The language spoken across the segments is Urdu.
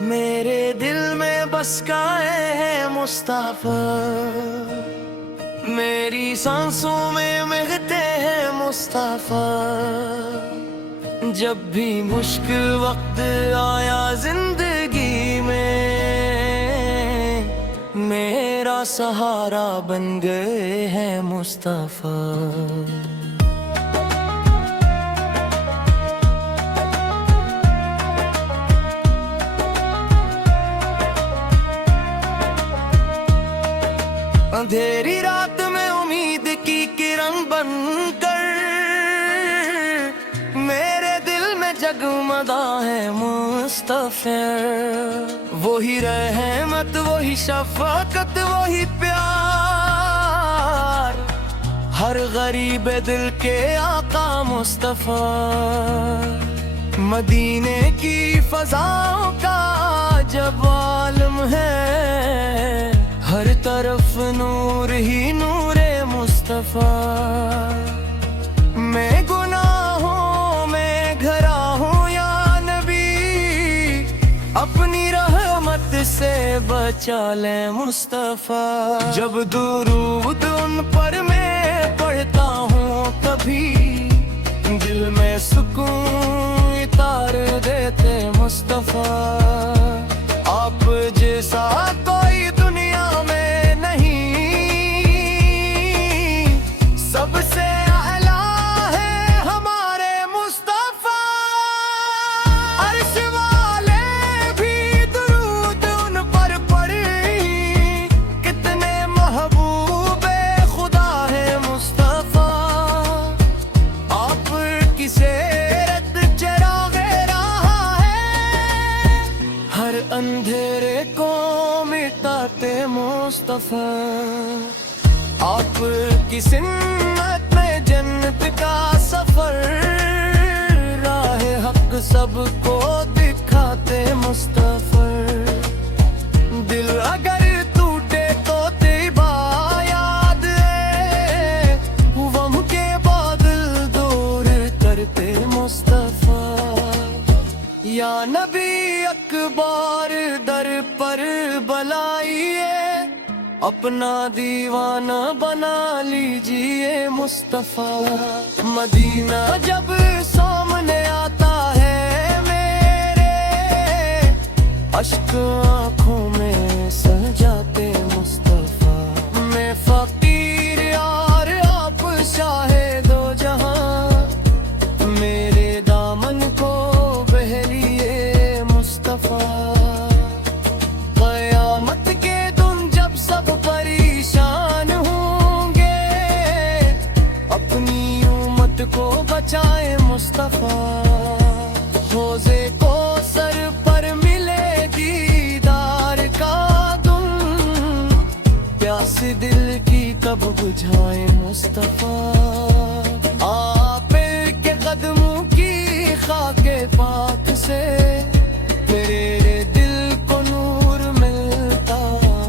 میرے دل میں بس گئے ہیں مصطفیٰ، میری سانسوں میں مہکتے ہیں مصطفیٰ۔ جب بھی مشکل وقت آیا زندگی میں، میرا سہارا بن گئے ہیں مصطفیٰ۔ اندھیری رات میں امید کی کرن بن کر، میرے دل میں جگمگا ہے مصطفیٰ۔ وہی رحمت، وہی شفقت، وہی پیار، ہر غریب دل کے آقا مصطفیٰ۔ مدینے کی فضاؤں کا جب عالم ہے، ہر طرف نور ہی نور مصطفیٰ۔ میں گناہوں میں گھرا ہوں یا نبی، اپنی رحمت سے بچا لیں مصطفیٰ۔ جب درود ان پر میں پڑھتا ہوں، کبھی دل میں سکون اتار دیتے مصطفیٰ۔ آپ جیسا کوئی دنیا میں نہیں، سب سے اعلیٰ ہے ہمارے مصطفیٰ۔ عرش والے بھی درود ان پر پڑھی، کتنے محبوب خدا ہے مصطفیٰ۔ آپ کی سیرت چراغ راہ ہے، ہر اندھیرے کو مٹاتے مصطفیٰ۔ آپ کی سنت میں جنت کا سفر، راہ حق سب کو دکھاتے مصطفیٰ۔ دل اگر ٹوٹے تو طیبہ یاد ہے، غم کے بادل دور کرتے مصطفیٰ۔ یا نبی اکبر در پر بلائیے، اپنا دیوانہ بنا لیجیے مصطفیٰ۔ مدینہ جب سامنے آتا ہے میرے، اشک آنکھوں میں سجاتے مصطفیٰ۔ میں فقیر اور آپ شاہ دو جہاں، میرے دامن کو بہہ لیے مصطفیٰ۔ قیامت کے دن جب سب پریشان ہوں گے، اپنی امت کو بچائے مصطفیٰ۔ حوضے کو سر پر ملے دیدار کا دن، پیاس دل کی کب بجھائے مصطفیٰ۔ آپ کے قدموں کی خاک پاک سے، میرے دل کو نور ملتا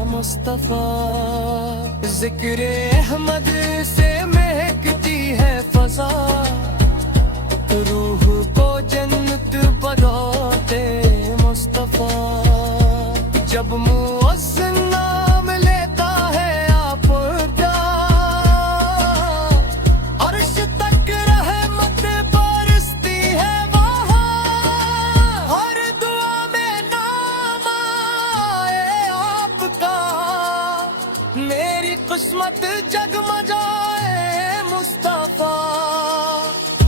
مصطفیٰ۔ ذکر احمد سے مہکتی ہے فضا، روح کو جنت بناتے مصطفیٰ۔ جب مؤذن نام لیتا ہے آپ کا، عرش تک رحمت برستی ہے وہاں۔ ہر دعا میں نام آئے آپ کا، میری قسمت جگمگائے مصطفیٰ۔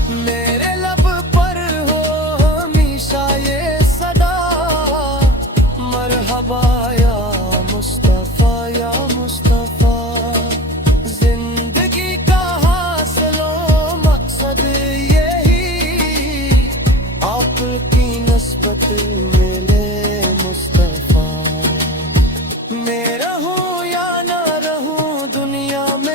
میرے لب پر ہو ہمیشہ یہ صدا، مرحبا یا مصطفیٰ یا مصطفیٰ۔ زندگی کا حاصل و مقصد یہی، آپ کی نسبت ملے مصطفیٰ۔ میں رہوں یا نہ رہوں دنیا میں،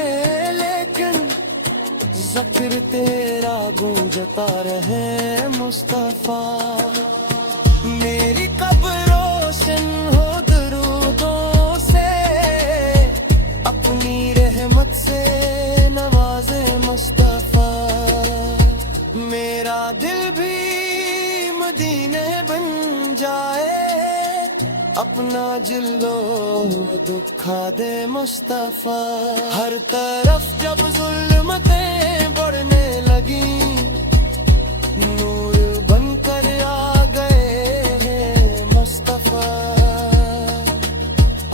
اپنا جلو دکھا دے مصطفیٰ. ہر طرف جب ظلمتیں بڑھنے لگیں نور بن کر آ گئے ہیں مصطفیٰ.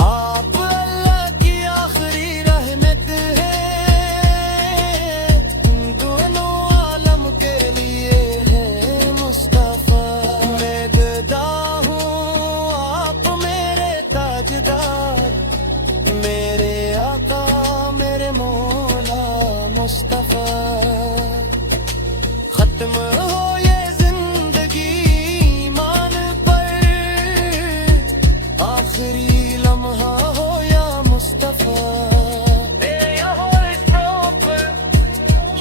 آپ اللہ کی آخری رحمت ہے دونوں عالم کے لیے ہے مصطفیٰ. میں گدا ہوں آپ میرے تاجدار میرے آقا میرے مولا مصطفیٰ. ختم ہو یہ زندگی ایمان پر آخری لمحہ ہو یا مصطفیٰ.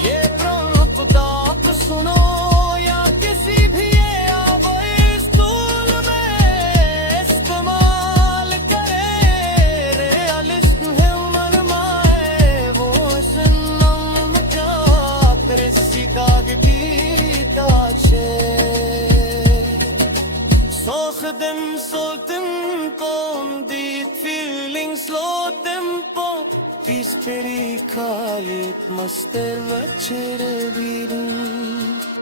یہ پروپ سنو یا کسی بھی اسکول میں استعمال کرے. ریالسٹ ہے عمر مائے وہ سنم مجات رسی داغ کی تاچے. So dem tempo dit feeling slow tempo Peace pretty call it master vachir birin